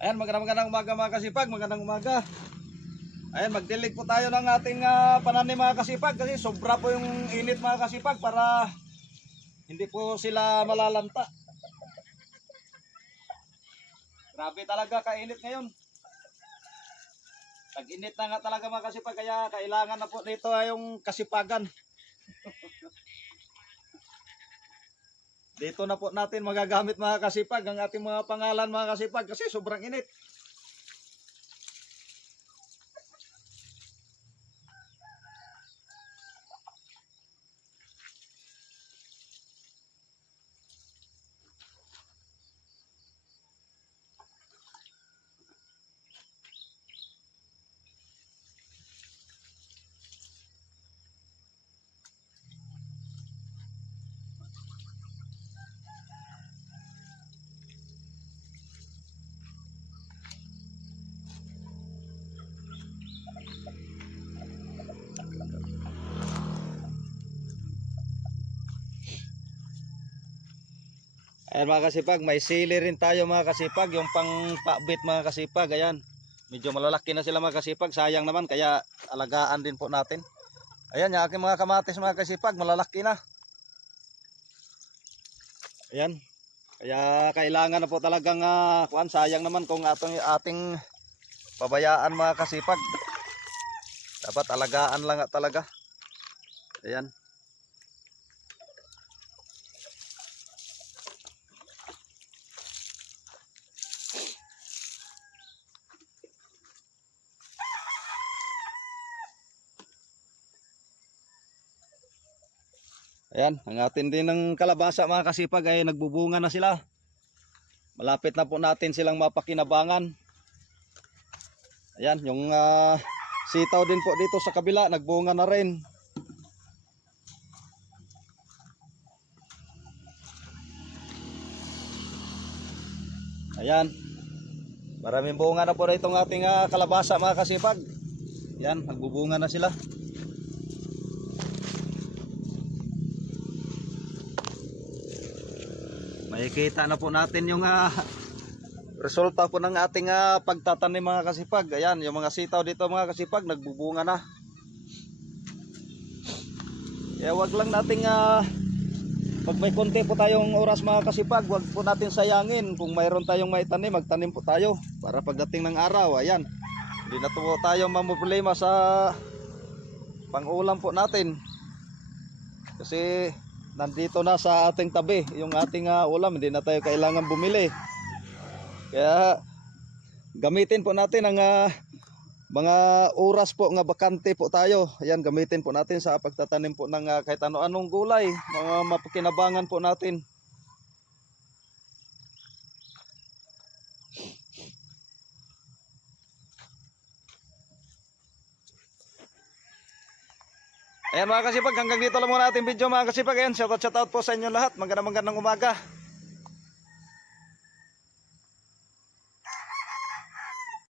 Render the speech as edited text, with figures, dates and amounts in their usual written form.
Ayan, magandang umaga mga kasipag, magandang umaga. Ayan, magdilig po tayo ng ating pananim mga kasipag kasi sobra po yung init mga kasipag para hindi po sila malalanta. Grabe talaga kainit ngayon. Tag-init na nga talaga mga kasipag kaya kailangan na po dito yung kasipagan. Dito na po natin magagamit mga kasipag ang ating mga pangalan mga kasipag kasi sobrang init. Ayan mga kasipag, may sili rin tayo mga kasipag, yung pang pakbit mga kasipag, ayan. Medyo malalaki na sila mga kasipag, sayang naman kaya alagaan din po natin. Ayan, yung aking mga kamatis mga kasipag, malalaki na. Ayan, kaya kailangan na po talagang sayang naman kung ating pabayaan mga kasipag. Dapat alagaan lang talaga. Ayan. Ayan, ang atin din ng kalabasa mga kasipag ay nagbubunga na sila. Malapit na po natin silang mapakinabangan. Ayan, yung sitaw din po dito sa kabila, nagbunga na rin. Ayan, maraming bunga na po na itong ating kalabasa mga kasipag. Ayan, nagbubunga na sila. Makikita na po natin yung resulta po ng ating pagtatanim mga kasipag. Ayan, yung mga sitaw dito mga kasipag nagbubunga na. Kaya wag lang nating pag may konti po tayong oras mga kasipag, wag po natin sayangin. Kung mayroon tayong maitanim, magtanim po tayo para pagdating ng araw, ayan, hindi na po tayo mamroblema sa pang-ulam po natin. Kasi nandito na sa ating tabi yung ating ulam, hindi na tayo kailangan bumili. Kaya gamitin po natin ang mga oras po nga bakante po tayo. Ayan, gamitin po natin sa pagtatanim po ng kahit ano-anong gulay, mga mapakinabangan po natin. Ayan mga kasipag, hanggang dito lang muna ating video mga kasipag. Ayan, shout out po sa inyo lahat. Magandang umaga.